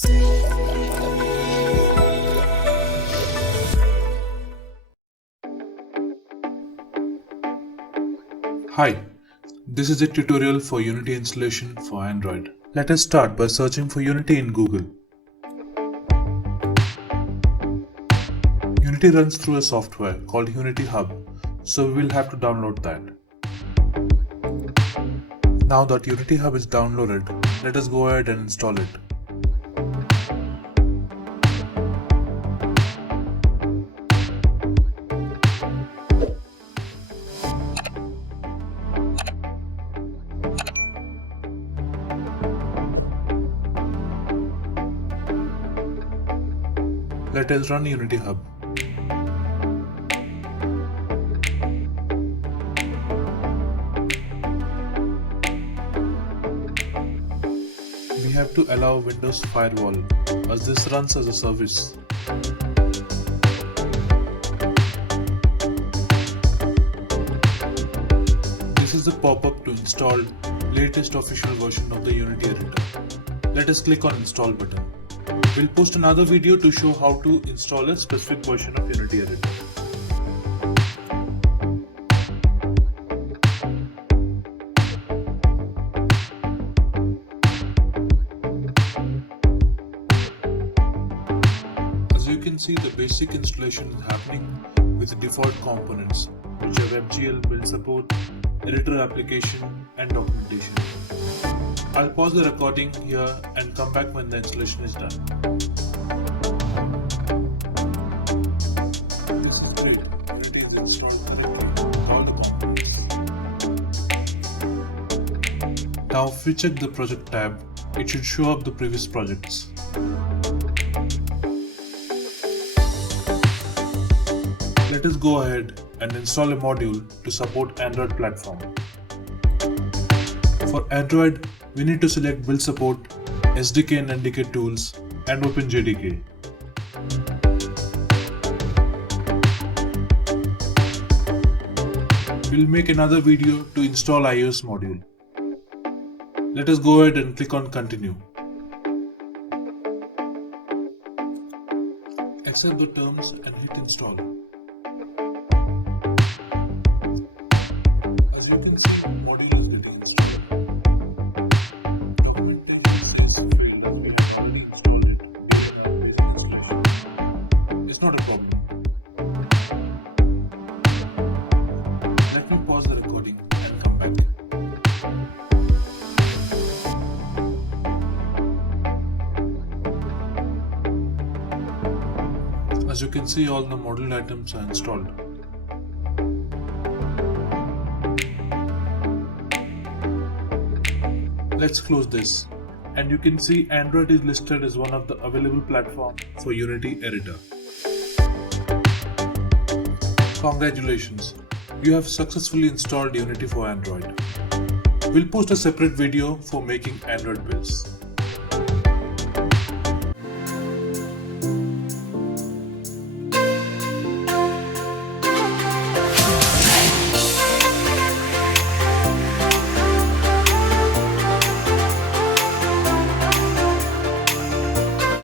Hi, this is a tutorial for Unity installation for Android. Let us start by searching for Unity in Google. Unity runs through a software called Unity Hub, so we will have to download that. Now that Unity Hub is downloaded, let us go ahead and install it. Let us run Unity Hub. We have to allow Windows Firewall as this runs as a service. This is the pop-up to install latest official version of the Unity editor. Let us click on Install button. We'll post another video to show how to install a specific version of Unity editor. As you can see, the basic installation is happening with the default components, which are WebGL, build support, editor application, and documentation. I'll pause the recording here and come back when the installation is done. This is great. Unity is installed correctly. All the components. Now if we check the project tab, it should show up the previous projects. Let us go ahead and install a module to support Android platform. For Android, we need to select Build Support, SDK and NDK tools, and open JDK. We'll make another video to install iOS module. Let us go ahead and click on Continue. Accept the terms and hit Install. As you can see, the module is getting installed. It's not a problem. Let me pause the recording and come back. As you can see, all the module items are installed. Let's close this. And you can see Android is listed as one of the available platforms for Unity editor. Congratulations, you have successfully installed Unity for Android. We'll post a separate video for making Android builds.